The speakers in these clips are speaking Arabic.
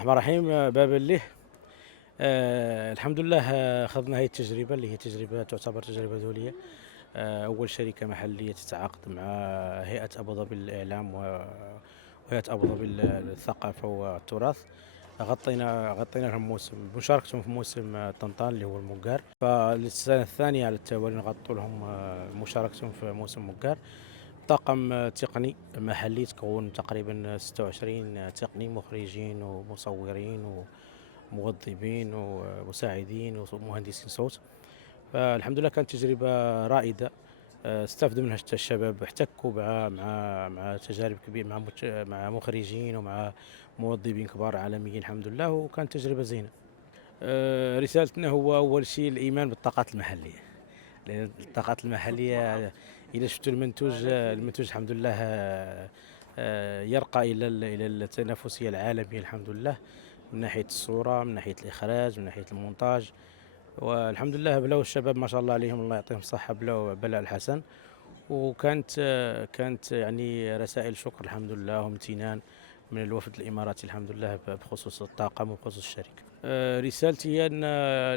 الرحمن الرحيم. باب الليه. الحمد لله. أخذنا هذه التجربة اللي هي تجربة تعتبر تجربة دولية. أول شركة محلية تتعاقد مع هيئة أبو ظبي للإعلام وهيئة أبو ظبي للثقافة والتراث. غطينا لهم موسم مشاركتهم في موسم طنطان اللي هو الموقار، فللسنة الثانية على التوالي نغطوا لهم مشاركتهم في موسم موقار. طاقم تقني محلي تكون تقريبا 26 تقني، مخرجين ومصورين وموظفين ومساعدين ومهندسين صوت. فالحمد لله كانت تجربة رائدة. استفدوا منها حتى الشباب، احتكوا مع تجارب كبيرة، مع مخرجين ومع موظفين كبار عالميين الحمد لله، وكانت تجربة زينة. رسالتنا هو أول شيء الإيمان بالطاقات المحلية، لأن الطاقات المحلية إذا شفتوا المنتوج الحمد لله يرقى إلى التنافسية العالمية الحمد لله، من ناحية الصورة، من ناحية الإخراج، من ناحية المونتاج. والحمد لله بلاو الشباب ما شاء الله عليهم، الله يعطيهم الصحة، بلاو بلاء الحسن. وكانت كانت يعني رسائل شكر الحمد لله وامتنان من الوفد الإماراتي الحمد لله بخصوص الطاقم وبخصوص الشركة. رسالتي هي أن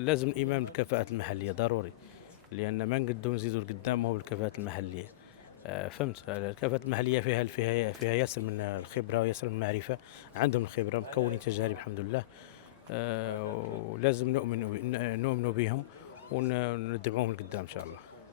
لازم الإيمان بالكفاءة المحلية ضروري، لأن ما نقدروا نزيدوا لقدام هو بالكفاءة المحلية. فهمت؟ الكفاءة المحلية فيها ياسر من الخبرة وياسر من المعرفة. عندهم الخبرة، مكونين تجارب الحمد لله. ولازم نؤمن بهم وندعموهم لقدام إن شاء الله.